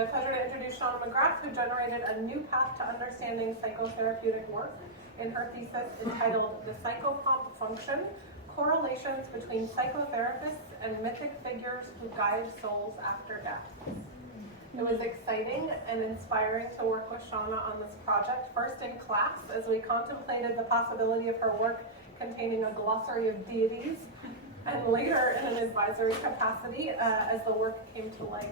A pleasure to introduce Shauna McGrath, who generated a new path to understanding psychotherapeutic work in her thesis entitled The Psychopomp Function, Correlations Between Psychotherapists and Mythic Figures Who Guide Souls After Death. It was exciting and inspiring to work with Shauna on this project, first in class as we contemplated the possibility of her work containing a glossary of deities, and later in an advisory capacity as the work came to life.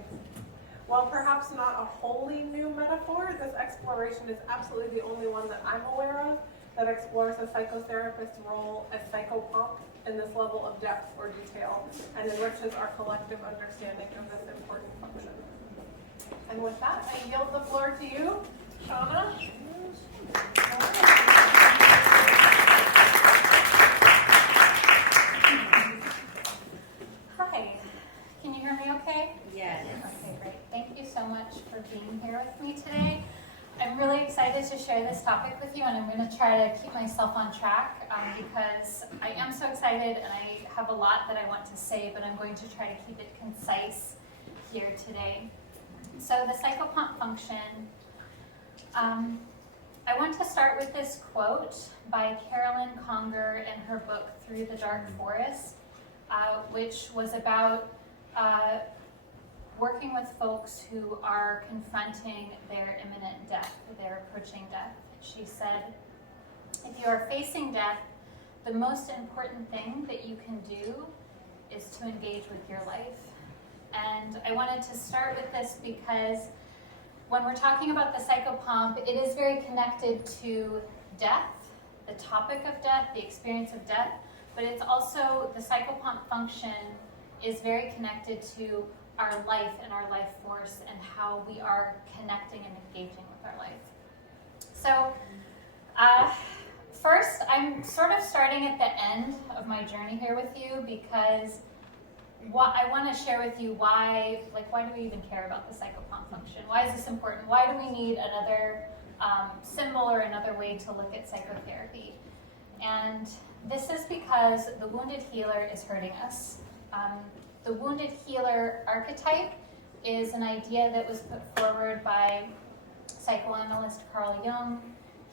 While perhaps not a wholly new metaphor, this exploration is absolutely the only one that I'm aware of that explores a psychotherapist's role as psychopomp in this level of depth or detail and enriches our collective understanding of this important function. And with that, I yield the floor to you, Shauna. Hi, can you hear me okay? Yes. Okay, great. Thank you so much for being here with me today. I'm really excited to share this topic with you, and I'm going to try to keep myself on track because I am so excited and I have a lot that I want to say, but I'm going to try to keep it concise here today. So the psychopomp function, I want to start with this quote by Carolyn Conger in her book Through the Dark Forest, which was about working with folks who are confronting their imminent death, their approaching death. She said, if you are facing death, the most important thing that you can do is to engage with your life. And I wanted to start with this because when we're talking about the psychopomp, it is very connected to death, the topic of death, the experience of death, but it's also, the psychopomp function is very connected to our life and our life force and how we are connecting and engaging with our life. So first, I'm sort of starting at the end of my journey here with you because I want to share with you why do we even care about the psychopomp function? Why is this important? Why do we need another symbol or another way to look at psychotherapy? And this is because the wounded healer is hurting us. The wounded healer archetype is an idea that was put forward by psychoanalyst Carl Jung.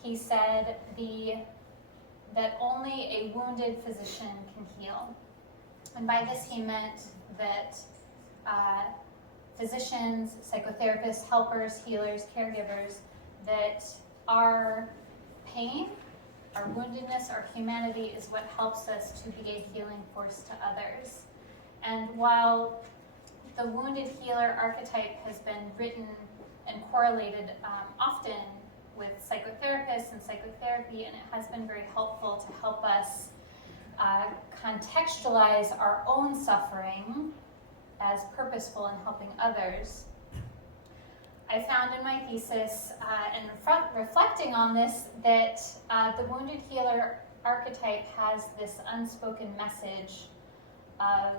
He said that only a wounded physician can heal. And by this he meant that physicians, psychotherapists, helpers, healers, caregivers, that our pain, our woundedness, our humanity is what helps us to be a healing force to others. And while the wounded healer archetype has been written and correlated often with psychotherapists and psychotherapy, and it has been very helpful to help us contextualize our own suffering as purposeful in helping others, I found in my thesis, and reflecting on this, that the wounded healer archetype has this unspoken message of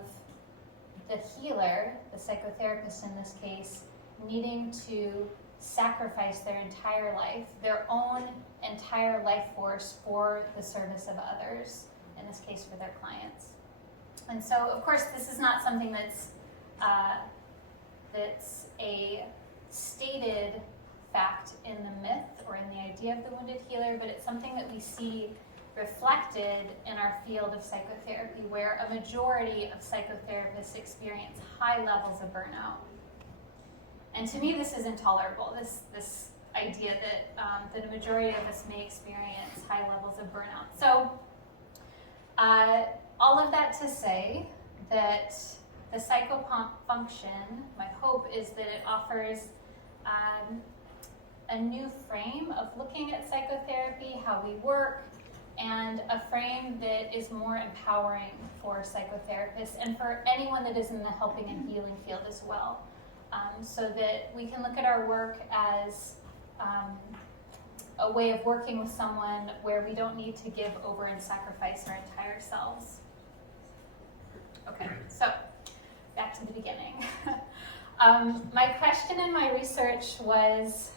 the healer, the psychotherapist in this case, needing to sacrifice their entire life, their own entire life force for the service of others, in this case for their clients. And so, of course, this is not something that's a stated fact in the myth or in the idea of the wounded healer, but it's something that we see reflected in our field of psychotherapy, where a majority of psychotherapists experience high levels of burnout. And to me, this is intolerable, this idea that a majority of us may experience high levels of burnout. So all of that to say that the psychopomp function, my hope is that it offers a new frame of looking at psychotherapy, how we work, and a frame that is more empowering for psychotherapists and for anyone that is in the helping and healing field as well, so that we can look at our work as a way of working with someone where we don't need to give over and sacrifice our entire selves. Okay, so back to the beginning. My question in my research was,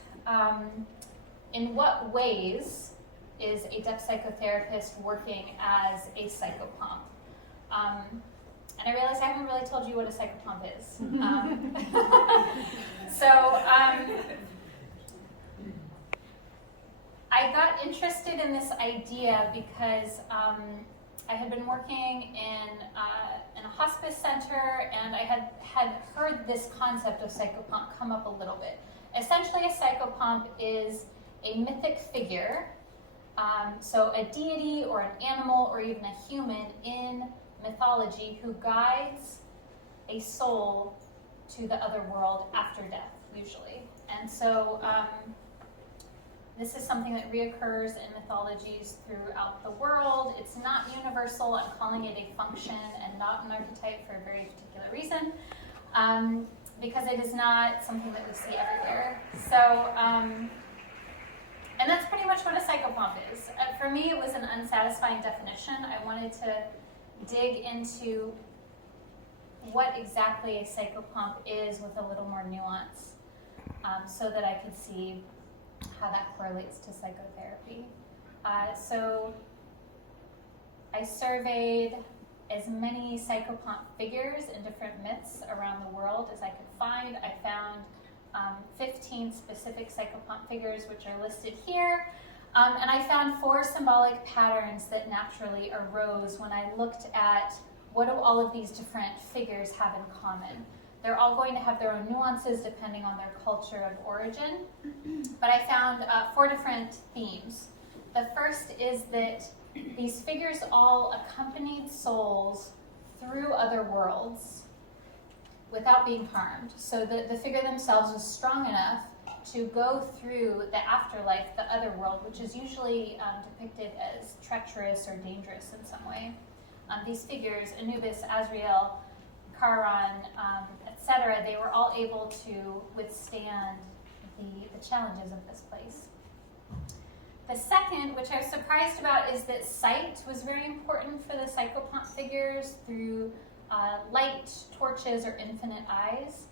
in what ways is a depth psychotherapist working as a psychopomp? And I realized I haven't really told you what a psychopomp is. I got interested in this idea because I had been working in a hospice center, and I had heard this concept of psychopomp come up a little bit. Essentially, a psychopomp is a mythic figure, so a deity or an animal or even a human in mythology who guides a soul to the other world after death, usually. And so this is something that reoccurs in mythologies throughout the world. It's not universal. I'm calling it a function and not an archetype for a very particular reason, because it is not something that we see everywhere. So, and that's pretty much what a psychopomp is. For me, it was an unsatisfying definition. I wanted to dig into what exactly a psychopomp is with a little more nuance, so that I could see how that correlates to psychotherapy. So I surveyed as many psychopomp figures in different myths around the world as I could find. I found 15 specific psychopomp figures, which are listed here. And I found 4 symbolic patterns that naturally arose when I looked at what do all of these different figures have in common. They're all going to have their own nuances depending on their culture of origin. But I found 4 different themes. The first is that these figures all accompanied souls through other worlds without being harmed. So the figure themselves was strong enough to go through the afterlife, the other world, which is usually depicted as treacherous or dangerous in some way. These figures, Anubis, Azrael, Charon, etc., they were all able to withstand the challenges of this place. The second, which I was surprised about, is that sight was very important for the psychopomp figures through light, torches, or infinite eyes.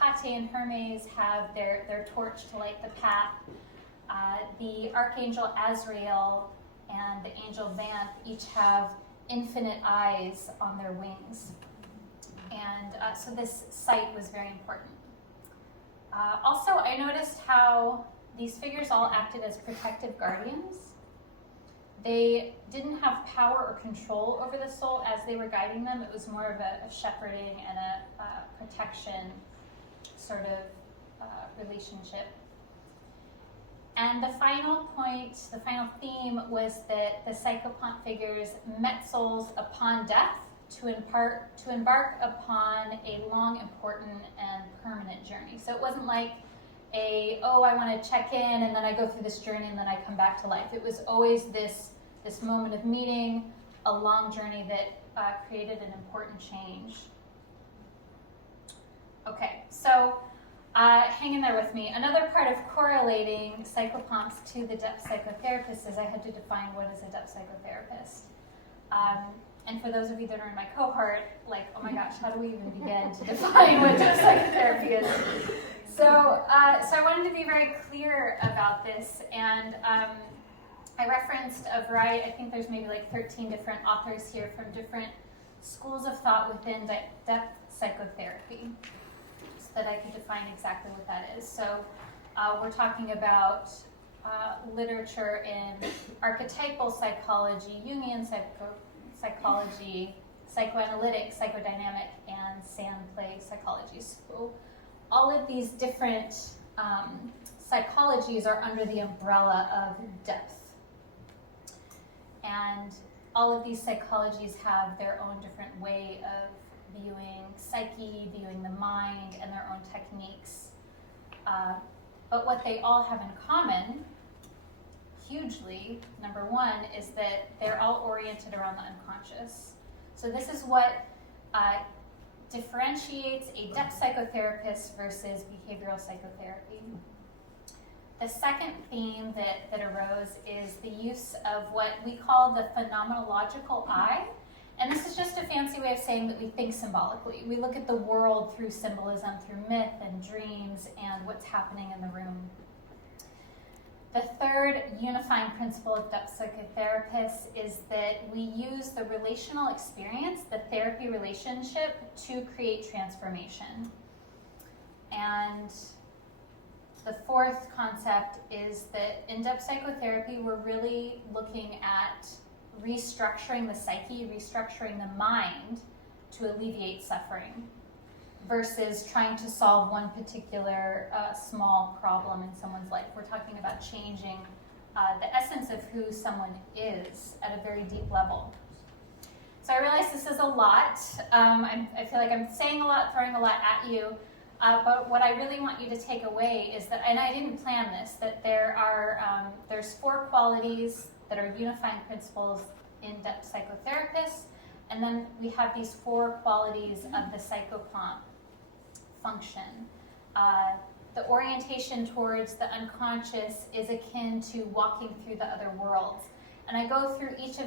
Hecate and Hermes have their torch to light the path. The archangel Azrael and the angel Vanth each have infinite eyes on their wings. And so this sight was very important. Also, I noticed how these figures all acted as protective guardians. They didn't have power or control over the soul as they were guiding them. It was more of a shepherding and a protection sort of relationship. And the final point, the final theme, was that the psychopomp figures met souls upon death to embark upon a long, important, and permanent journey. So it wasn't like I want to check in and then I go through this journey and then I come back to life. It was always this moment of meeting, a long journey that created an important change. Okay, so hang in there with me. Another part of correlating psychopomps to the depth psychotherapist is I had to define what is a depth psychotherapist. And for those of you that are in my cohort, like, oh my gosh, how do we even begin to define what depth psychotherapy is? So I wanted to be very clear about this, and I referenced a variety. I think there's maybe like 13 different authors here from different schools of thought within depth psychotherapy, so that I could define exactly what that is. So we're talking about literature in archetypal psychology, Jungian psychology, psychoanalytic, psychodynamic, and sand play psychology. So all of these different psychologies are under the umbrella of depth. And all of these psychologies have their own different way of viewing psyche, viewing the mind, and their own techniques. But what they all have in common, hugely, number one, is that they're all oriented around the unconscious. So this is what differentiates a depth psychotherapist versus behavioral psychotherapy. The second theme that arose is the use of what we call the phenomenological eye. And this is just a fancy way of saying that we think symbolically. We look at the world through symbolism, through myth and dreams and what's happening in the room. The third unifying principle of depth psychotherapists is that we use the relational experience, the therapy relationship, to create transformation. And the fourth concept is that in depth psychotherapy, we're really looking at restructuring the psyche, restructuring the mind to alleviate suffering, versus trying to solve one particular small problem in someone's life. We're talking about changing the essence of who someone is at a very deep level. So I realize this is a lot. I feel like I'm saying a lot, throwing a lot at you, but what I really want you to take away is that, and I didn't plan this, that there's 4 qualities that are unifying principles in depth psychotherapists, and then we have these 4 qualities of the psychopomp function. The orientation towards the unconscious is akin to walking through the other worlds. And I go through each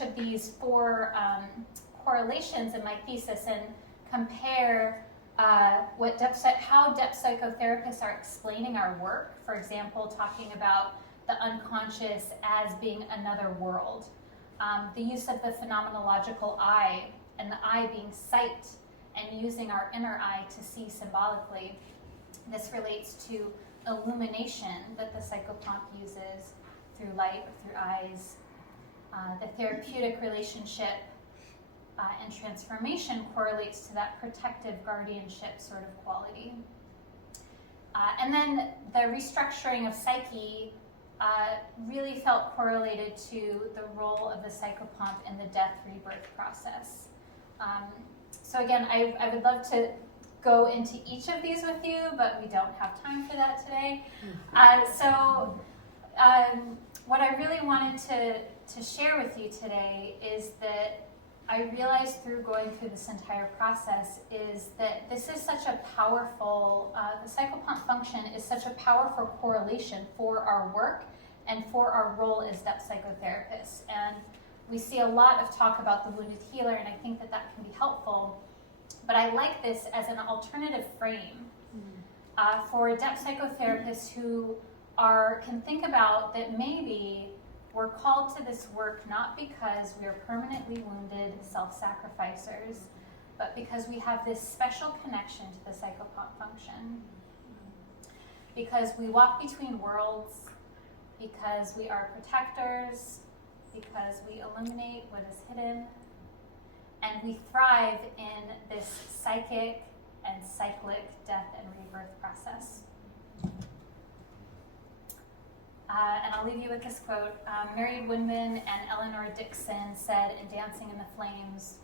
of these 4 correlations in my thesis and compare how depth psychotherapists are explaining our work. For example, talking about the unconscious as being another world. The use of the phenomenological eye, and the eye being sight, and using our inner eye to see symbolically. This relates to illumination that the psychopomp uses through light or through eyes. The therapeutic relationship and transformation correlates to that protective guardianship sort of quality. And then the restructuring of psyche really felt correlated to the role of the psychopomp in the death rebirth process. So again, I would love to go into each of these with you, but we don't have time for that today. What I really wanted to share with you today is that I realized through going through this entire process is that this is such a powerful, the psychopomp function is such a powerful correlation for our work and for our role as depth psychotherapists. And we see a lot of talk about the wounded healer, and I think that that can be helpful. But I like this as an alternative frame for depth psychotherapists who can think about that maybe we're called to this work not because we are permanently wounded self-sacrificers, but because we have this special connection to the psychopomp function. Because we walk between worlds, because we are protectors, because we illuminate what is hidden, and we thrive in this psychic and cyclic death and rebirth process. And I'll leave you with this quote. Mary Woodman and Eleanor Dixon said in Dancing in the Flames,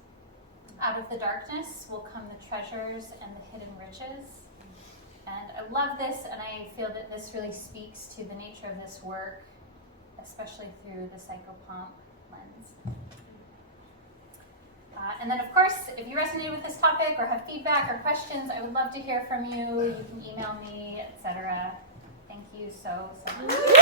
"Out of the darkness will come the treasures and the hidden riches." And I love this, and I feel that this really speaks to the nature of this work, especially through the psychopomp lens. And then, of course, if you resonate with this topic or have feedback or questions, I would love to hear from you. You can email me, etc. Thank you so much.